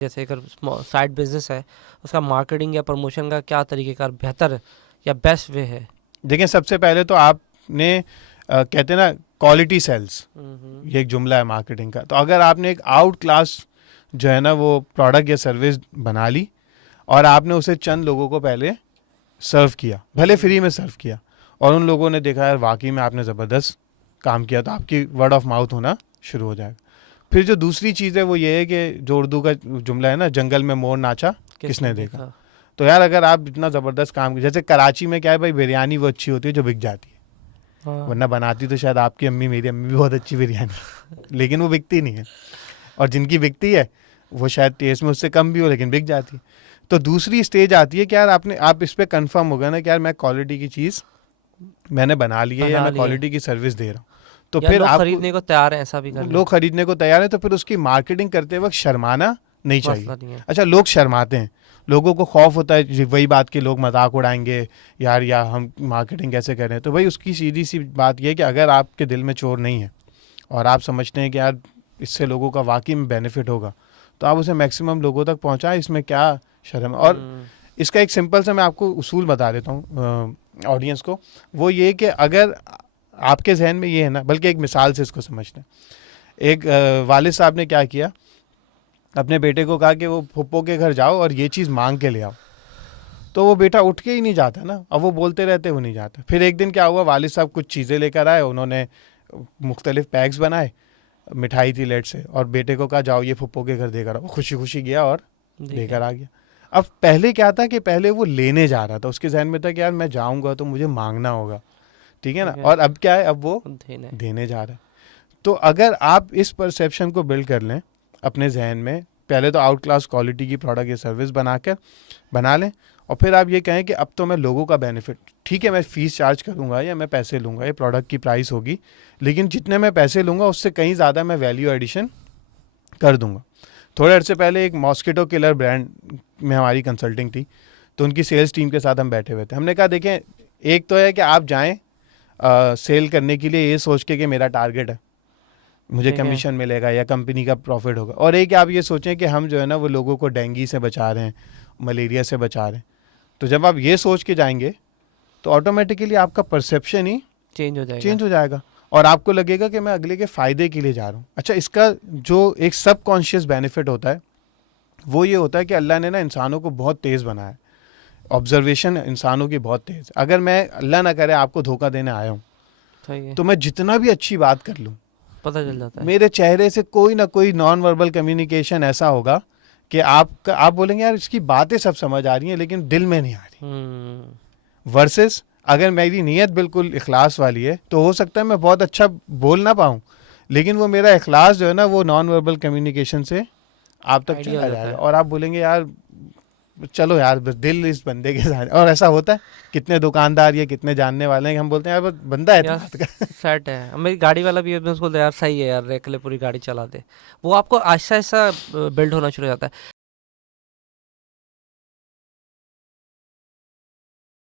जैसे अगर side business है, उसका मार्केटिंग या प्रमोशन का क्या तरीक़ेकार बेहतर या बेस्ट वे है? देखिए, सबसे पहले तो आपने कहते हैं ना क्वालिटी सेल्स, ये एक जुमला है मार्केटिंग का। तो अगर आपने एक आउट क्लास जो है ना वो प्रोडक्ट या सर्विस बना ली और आपने उसे चंद लोगों को पहले सर्व किया, भले फ्री में सर्व किया, और उन लोगों ने देखा यार वाकई में आपने ज़बरदस्त काम किया, तो आपकी वर्ड ऑफ माउथ होना शुरू हो जाएगा। फिर जो दूसरी चीज़ है वो ये है कि जो उर्दू का जुमला है ना, जंगल में मोर नाचा किसने देखा। तो यार अगर आप इतना ज़बरदस्त काम, जैसे कराची में क्या है भाई, बिरयानी वो अच्छी होती है जो बिक जाती है, वरना बनाती तो शायद आपकी अम्मी, मेरी अम्मी भी बहुत अच्छी बिरयानी लेकिन वो बिकती नहीं है, और जिनकी बिकती है वो शायद टेस्ट में उससे कम भी हो लेकिन बिक जाती है। तो दूसरी स्टेज आती है कि यार आप इस पर कन्फर्म हो गया ना कि यार मैं क्वालिटी की चीज़ मैंने बना ली है या मैं क्वालिटी की सर्विस दे रहा हूँ, तो फिर आप खरीदने को तैयार है, ऐसा भी कर लोग खरीदने को तैयार है, तो फिर उसकी मार्केटिंग करते वक्त शर्माना नहीं चाहिए। अच्छा, लोग शर्माते हैं, लोगों को खौफ होता है वही बात कि लोग मजाक उड़ाएंगे यार, या हम मार्केटिंग कैसे कर रहे हैं। तो भाई उसकी सीधी सी बात यह है कि अगर आपके दिल में चोर नहीं है और आप समझते हैं कि यार इससे लोगों का वाकई में बेनिफिट होगा, तो आप उसे मैक्सिमम लोगों तक पहुंचाएं, इसमें क्या शर्म है। और इसका एक सिंपल सा मैं आपको उसूल बता देता हूँ ऑडियंस को, वो ये कि अगर आपके जहन में ये है ना, बल्कि एक मिसाल से इसको समझते हैं। एक वालिद साहब ने क्या किया, अपने बेटे को कहा कि वो फुप्पो के घर जाओ और ये चीज़ मांग के ले आओ। तो वो बेटा उठ के ही नहीं जाता ना, अब वो बोलते रहते वो नहीं जाता। फिर एक दिन क्या हुआ, वालिद साहब कुछ चीज़ें लेकर आए, उन्होंने मुख्तलिफ पैक्स बनाए, मिठाई थी लेट से, और बेटे को कहा जाओ ये फुप्पो के घर देकर आओ। खुशी खुशी गया और लेकर आ गया। अब पहले क्या था कि पहले वो लेने जा रहा था, उसके जहन में था कि यार मैं जाऊँगा तो मुझे मांगना होगा, ठीक है ना, और अब क्या है, अब वो देने जा रहा है। तो अगर आप इस परसेप्शन को बिल्ड कर लें अपने जहन में, पहले तो आउट क्लास क्वालिटी की प्रोडक्ट या सर्विस बना लें, और फिर आप ये कहें कि अब तो मैं लोगों का बेनिफिट, ठीक है मैं फ़ीस चार्ज करूंगा या मैं पैसे लूँगा, ये प्रोडक्ट की प्राइस होगी, लेकिन जितने मैं पैसे लूँगा उससे कहीं ज़्यादा मैं वैल्यू एडिशन कर दूँगा। थोड़े अर्से पहले एक मॉस्किटो किलर ब्रांड में हमारी कंसल्टिंग थी, तो उनकी सेल्स टीम के साथ हम बैठे हुए थे। हमने कहा देखें, एक तो है कि आप जाएँ सेल करने के लिए ये सोच के कि मेरा टारगेट है, मुझे कमीशन मिलेगा या कंपनी का प्रॉफिट होगा, और एक आप ये सोचें कि हम जो है ना वो लोगों को डेंगू से बचा रहे हैं, मलेरिया से बचा रहे हैं। तो जब आप ये सोच के जाएंगे तो ऑटोमेटिकली आपका परसेप्शन ही चेंज हो जाएगा और आपको लगेगा कि मैं अगले के फ़ायदे के लिए जा रहा हूँ। अच्छा, इसका जो एक सबकॉन्शियस बेनिफिट होता है वो ये होता है कि अल्लाह ने ना इंसानों को बहुत तेज़ बनाया है, ऑब्जर्वेशन इंसानों की बहुत तेज़। अगर मैं अल्लाह ना करे आपको धोखा देने आया हूँ तो मैं जितना भी अच्छी बात कर लूँ, पता चल जाता है, मेरे चेहरे से कोई ना कोई नॉन वर्बल कम्युनिकेशन ऐसा होगा कि आप बोलेंगे यार इसकी बातें सब समझ आ रही हैं लेकिन दिल में नहीं आ रही। वर्सेस अगर मेरी नीयत बिल्कुल इखलास वाली है तो हो सकता है मैं बहुत अच्छा बोल ना पाऊँ, लेकिन वो मेरा इखलास जो है ना वो नॉन वर्बल कम्युनिकेशन से आप तक चला जाएगा, और आप बोलेंगे यार चलो यार दिल इस बंदे के साथ। और ऐसा होता है, कितने दुकानदार या कितने जानने वाले हैं, हम बोलते हैं यार बंदा है यार सेट है। मेरी गाड़ी वाला भी है, मैं उसको यार सही है यार, रेक ले पूरी गाड़ी चला दे, वो आपको आहिस्ता आहिस्ता बिल्ड होना शुरू हो जाता है।